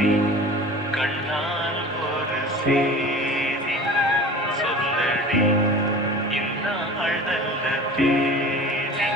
சொல்லடி கண்ணால் ஒரு சேதி சொல்லடி இந்நாள் நல்ல தேதி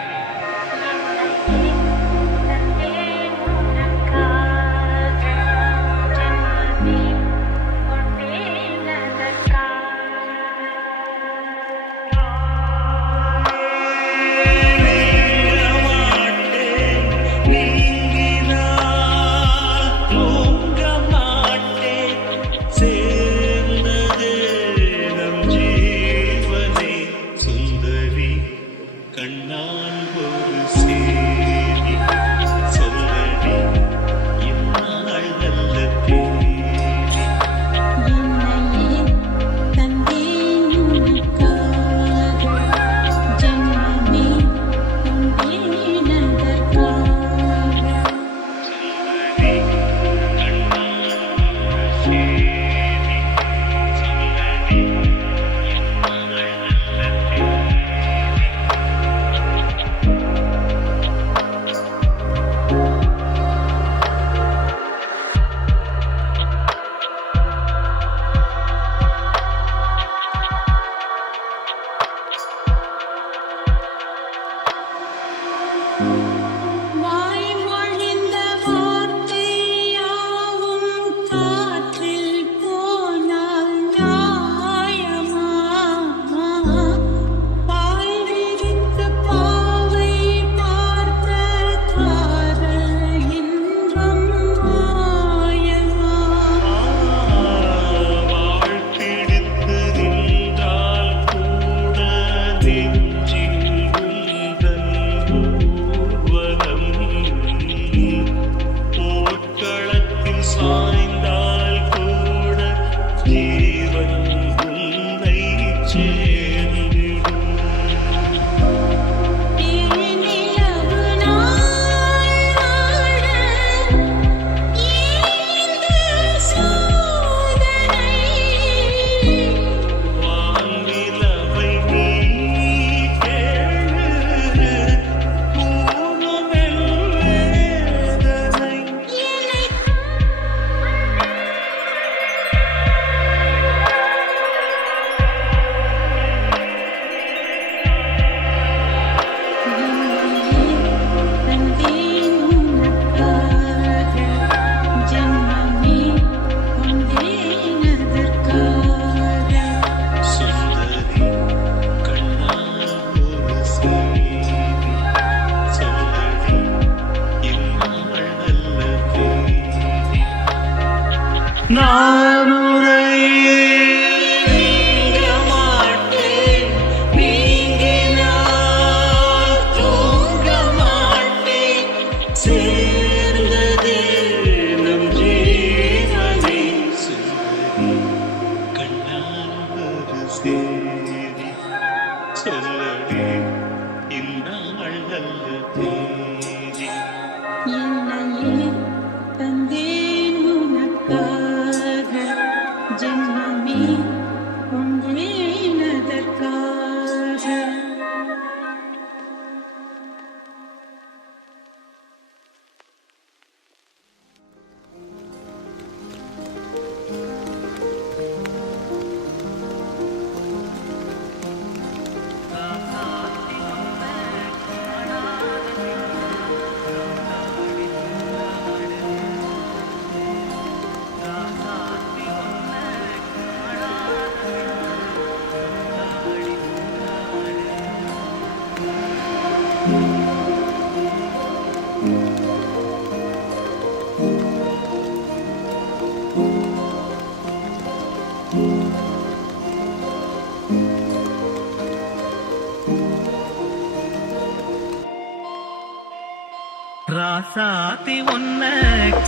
ராசாத்தி ஒன்ன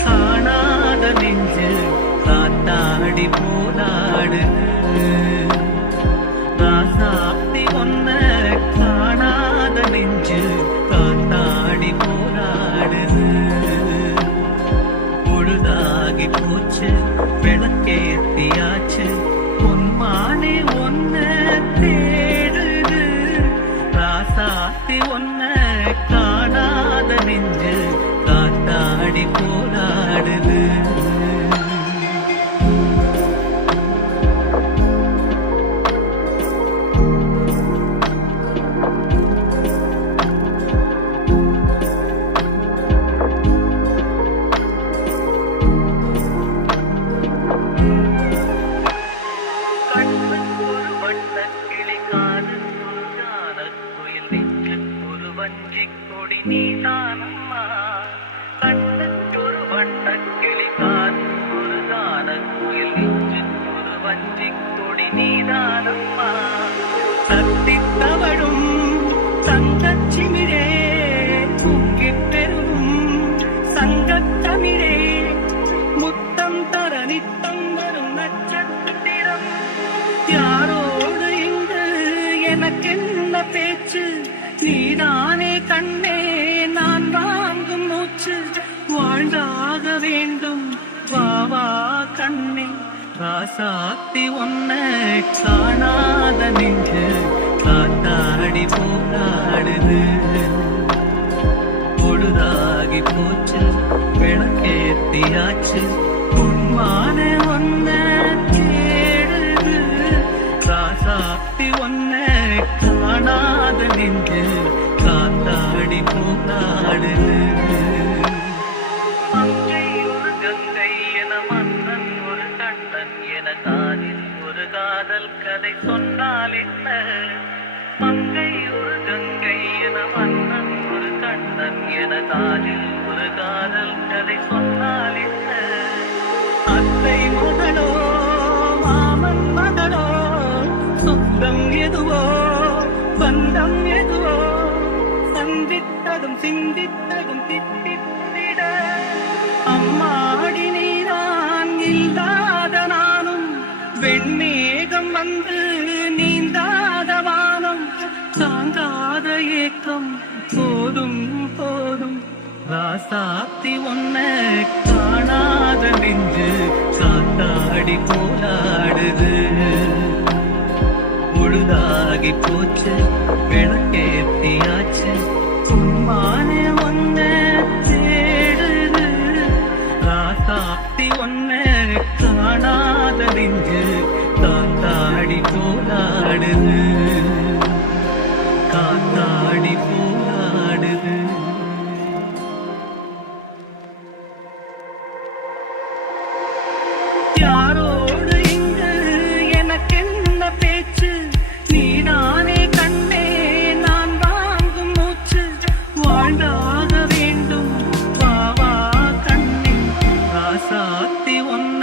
காணாத நெஞ்சு காத்தாடி போனாடு. ராசாத்தி ஒன்ன காணாத நெஞ்சு காத்தாடி போனாடுது. பொழுதாகி போச்சு விளக்கேத்தியாச்சு பொன்மானே ஒன்ன தேடுது. ராசாத்தி ஒன்ன காணாத நெஞ்சு காத்தாடி போராடுது. வேண்டும் வா வா கண்ணே ராசாத்தி ஒன்ன காணாத நெஞ்சு காத்தாடி போராடுது பொழுதாகி போச்சு விளக்கேத்தியாச்சு உன்மான ஒன்ன தேடுது ராசாத்தி ஒன்ன காணாத நெஞ்சு காத்தாடி போராடுது மங்கை ஒரு கங்கை என மன்னன் ஒரு கண்ணன் என காதில் ஒரு காதல் கதை சொன்னால் என்ன மங்கை ஒரு கங்கை என மன்னன் ஒரு கண்ணன் என காதில் ஒரு காதல் கதை சொன்னால் என்ன அத்தை மகளோ மாமன் மகளோ சொந்தம் எதுவோ பந்தம் எதுவோ சந்தித்ததும் சிந்தித்ததும் தித்தித்திட அம்மாடி நீதான் இல்லாத நானும் வெண்மேகம் வந்து நீந்தாத வானம் தாங்காத ஏக்கம் போதும் போதும் ராசாத்தி ஒன்ன காணாத நெஞ்சு சாத்தாடி போராடுது பொழுதாகி போச்சு விளக்கேத்தியாச்சு சும்மான ஒன்ன தேடுது ராசாத்தி ஒன்ன காணாத நெஞ்சு காத்தாடி போராடுது காத்தாடி போராடுது யாரோடு இங்கு எனக்கென்ன பேச்சு நீ நானே கண்ணே நான் வாங்கும் மூச்சு வாழ்ந்தாக வேண்டும் வா வா கண்ணே ராசாத்தி ஒன்ன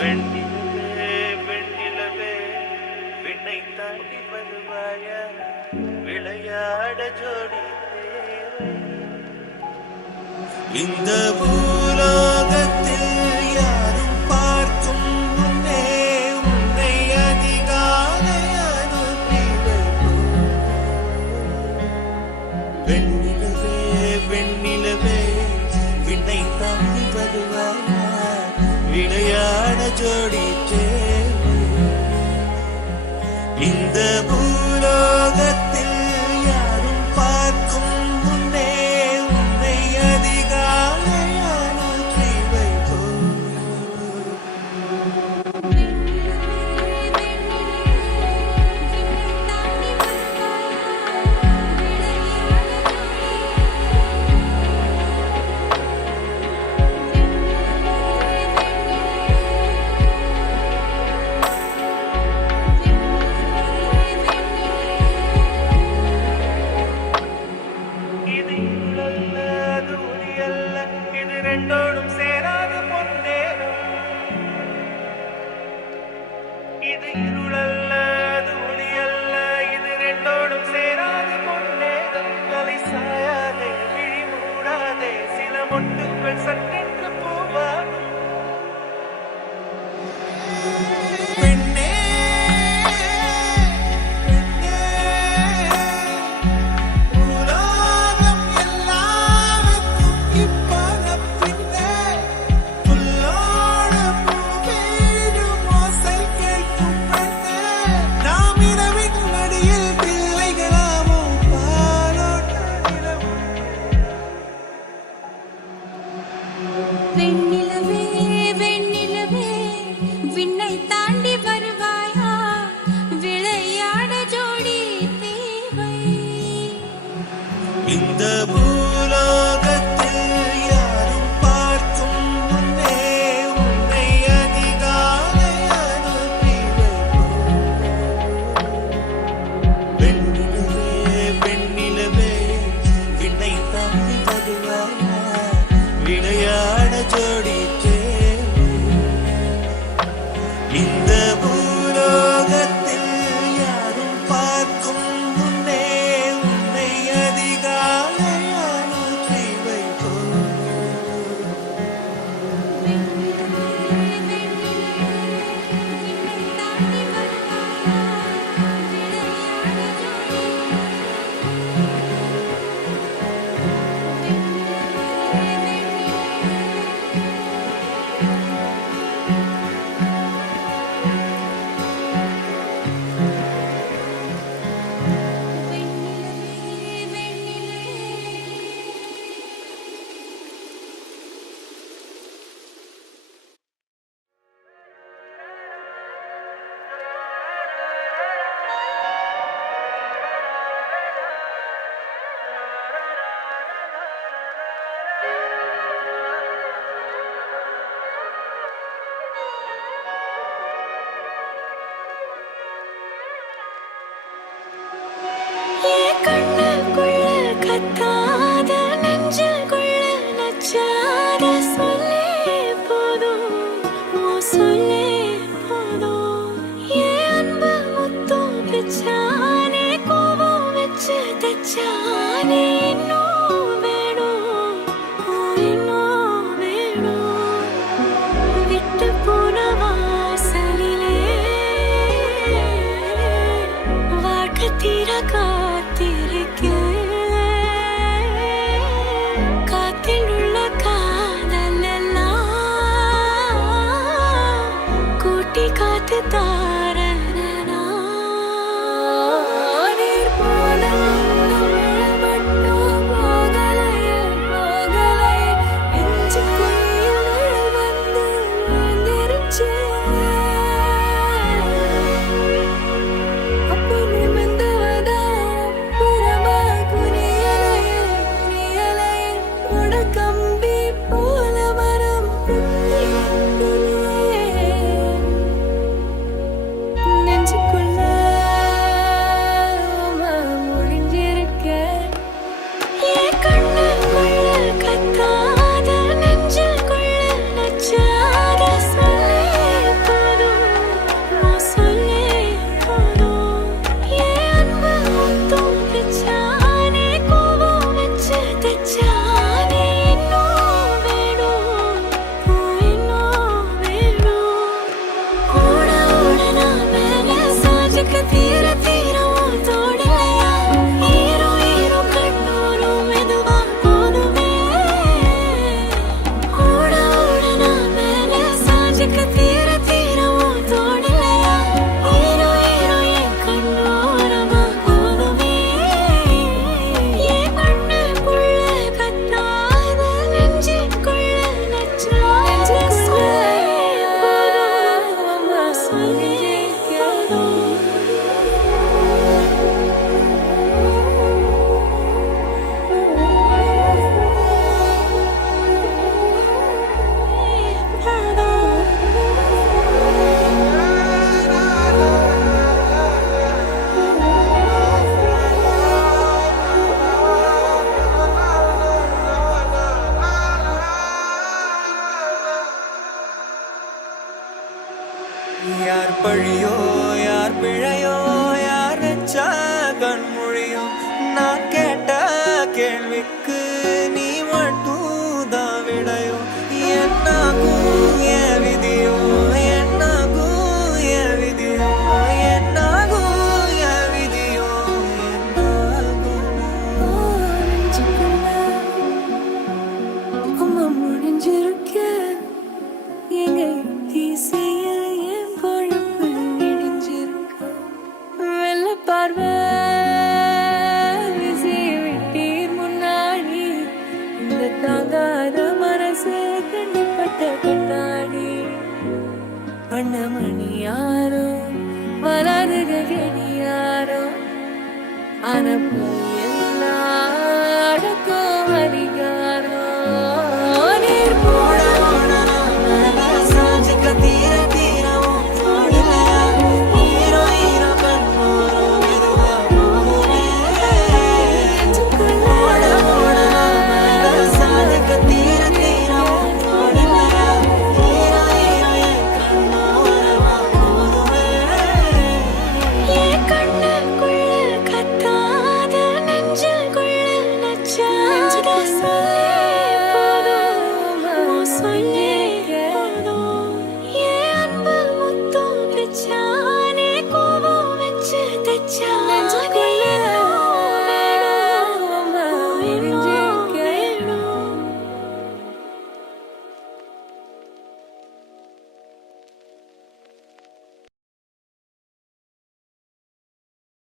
வெண்ணிலவே வெண்ணிலவே விண்ணை தாண்டி வருவாயா விளையாட ஜோடி தேவை இந்த பூலோகத்தில் யாரும் பார்க்கும் முன்னே உன்னை அதிகாலை அனுப்பி வைப்போம் வெண்ணிலவே வெண்ணிலவே விண்ணை தாண்டி வருவாயா விளையாட ஜோடி தேவை இந்த பூலோகத்தில் யாரும் பார்க்கும் முன்னே உன்னை அதிகாலை அனுப்பி வைப்போம் காத்திருக்கேன். காத்தில் உள்ள காதல் எல்லாம் கூட்டி காத்து தாரனா. நீர் போல நிழல் மட்டும் போகலையே, போகலையே. நெஞ்சுக்குள் நிழல் வந்து விழுந்துருச்சே. அப்போ நிமிர்ந்தவதா புறமா குனியலையே, குனியலையே. உடக்கம்பி போல மரம் குத்தி நின்றுதே. நெஞ்சுக்குள்ள முடிஞ்சிருக்க. என் கண்ணுக்குள்ள கத்தாத, நெஞ்சுக்குள்ள நச்சாத. சொல்லே போதும், நான் சொல்லே போதும். என் அன்பு முத்தும் பிச்சானே, கோபம் வச்சு தச்சானே. இன்னும் வேணும், இன்னும் வேணும். ஓட ஓட நான் மேல சாஞ்சுக்க தீர தீரவும் தோடலையா. ஈரோ ஈரோ கண்ணூரும் மெதுவா போதுமே. ஓட ஓட நான் மேல சாஞ்சுக்க தீர தீரவும் தோடலையா. ஈரோ ஈரோ என் கண்ணோரமா போதுமே. என் கண்ணுக்குள்ள கத்தாத, நெஞ்சுக்குள்ள நச்சாத. சொல்லே போதும், நான் சொல்லே போதும். யார் பழியோ யார் பிழையோ, யார் வச்சா கண்மொழியோ, நான் கேட்ட கேள்விக்கு நீ மட்டும் தான் விடையோ. என்னாகும் என் விதியோ, என்னாகும் என் விதியோ, என்னாகும் என் விதியோ, என்னாகும். முடிஞ்சிருக்க. எங்க திசையில் என் பொழப்பு இடிஞ்சிருக்க. வெள்ள பார்வை வீசி விட்டீர் முன்னாடி. இந்த தாங்காத மனசு கண்டிப்பட்ட கண்ணாடி. வண்ணமணி யாரோ வளரு